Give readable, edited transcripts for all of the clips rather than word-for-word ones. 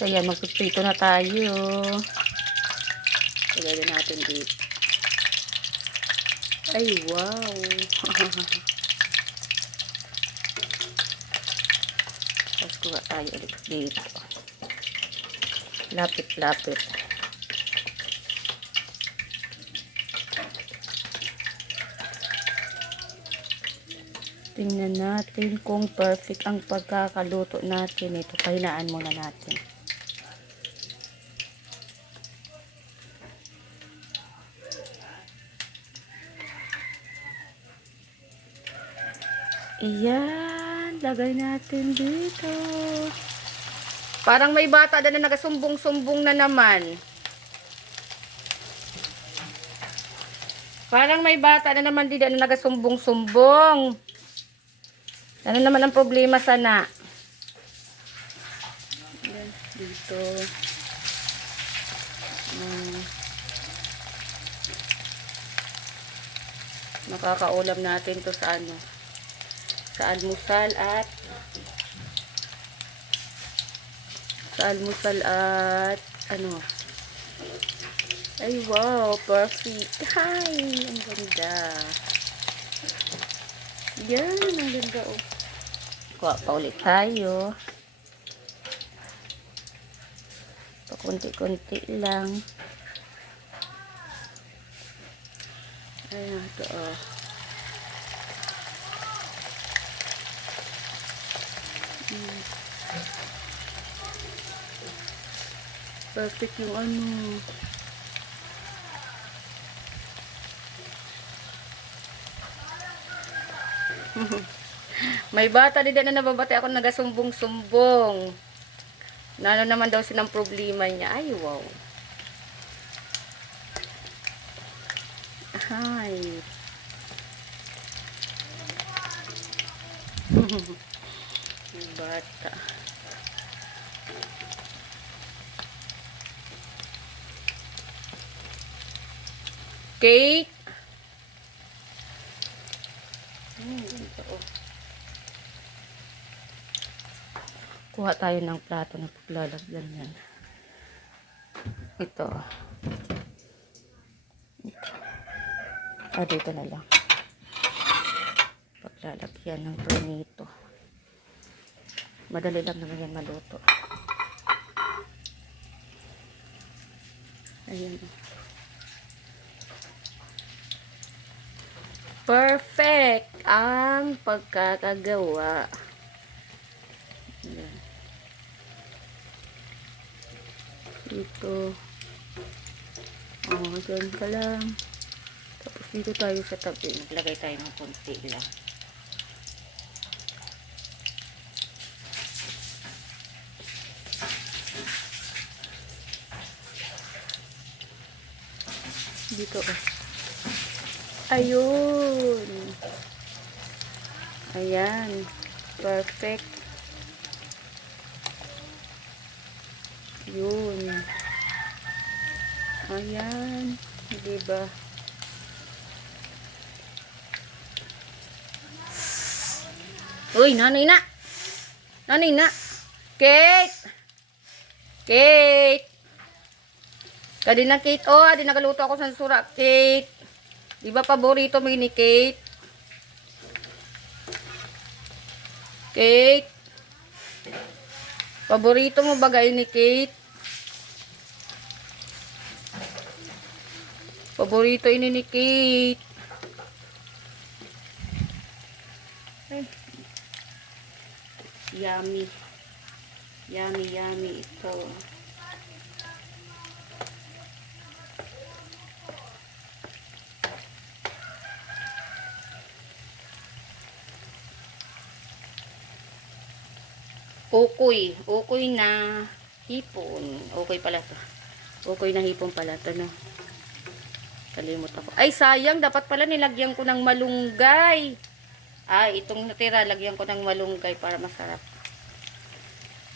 So, yan. Magpiprito na tayo. Lagay na natin dito. Ay, wow. Tapos kuha tayo ulit dito. Lapit-lapit. Tingnan natin kung perfect ang pagkakaluto natin. Ito, pahinaan muna natin. Ayan, lagay natin dito. Parang may bata na nagasumbong-sumbong na naman. Parang may bata na naman dito na nagasumbong-sumbong. Ano naman ang problema sana? Ayan, dito. Makakaulam natin to sa ano? Sa almusal ano? Ay wow, perfect. Hi, ang ganda. Yan, ang ganda oh. Kuha pa ulit tayo. Pakunti-kunti lang. Ayan, ito oh. Perfect yung ano. May bata din na nababate ako nagasumbong-sumbong. Na ano naman daw silang problema niya. Ay, wow. Ay. Bata. Cake. Ito, oh. Kuha tayo ng plato na paglalagyan yan. Ito. Dito na lang. Paglalagyan ng pronito. Madali lang naman yan maluto. Ayan. Perfect ang pagkakagawa. Ayan. Dito. Dyan ka lang. Tapos dito tayo sa tabi. Maglagay tayo ng konti lang. Dito oh. Ayun. Ayan. Perfect. Yun. Ayan. Diba? Uy, nanay na. Nanay na. Kate. Kate. Kadina Kate. Oh, di nagaluto ako sa sura. Kate. Di ba paborito mo ni Kate? Kate? Paborito mo ba ni Kate? Paborito ini ni Kate. Ay. Yummy. Yummy, yummy ito. Ukoy. Ukoy na hipon. Ukoy pala to. Ukoy na hipon pala to, no? Kalimut ako. Ay, sayang. Dapat pala nilagyan ko ng malunggay. Itong natira, lagyan ko ng malunggay para masarap.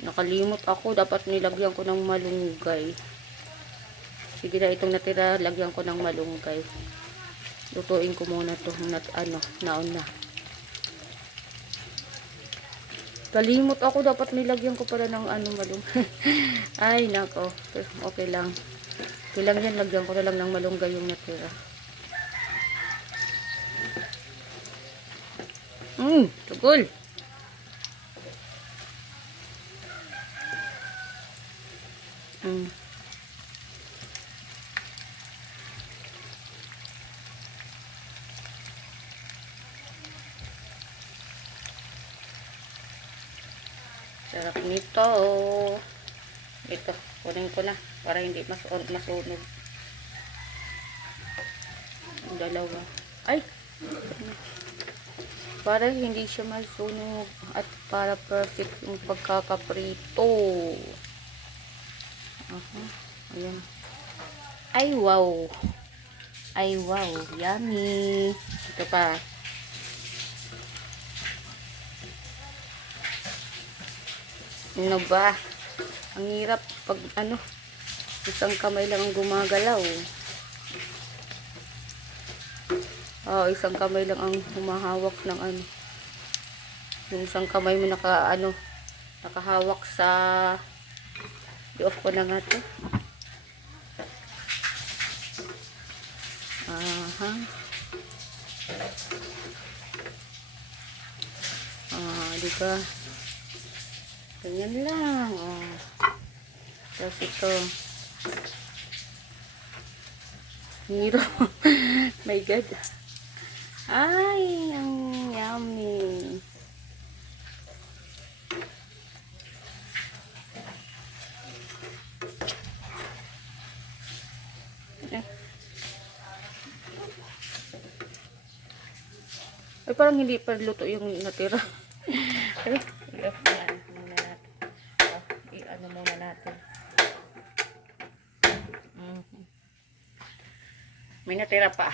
Nakalimut ako. Dapat nilagyan ko ng malunggay. Sige na, itong natira, lagyan ko ng malunggay. Lutuin ko muna to. Naon na. Kalimot ako, dapat nilagyan ko pala ng ano malung. Ay, nako. Okay lang. Okay lang yan, lagyan ko na lang ng malunggay yung natira. Tugol. Sarap nito. Ito, kunin ko na para hindi masunog. Ang dalawa. Ay! Para hindi siya masunog at para perfect yung pagkakaprito. Ayan. Ay, wow! Ay, wow! Yummy! Ito pa. Ano ba? Ang hirap pag ano, isang kamay lang ang gumagalaw. Isang kamay lang ang humahawak ng ano. Yung isang kamay mo nakahawak sa i-off ko na nga to. Diba? Ganyan lang. Tapos ito. Hero. My God. Ay, ang yummy. Ay, parang hindi pa luto yung natira. Ay, i-ano muna natin. May natira pa.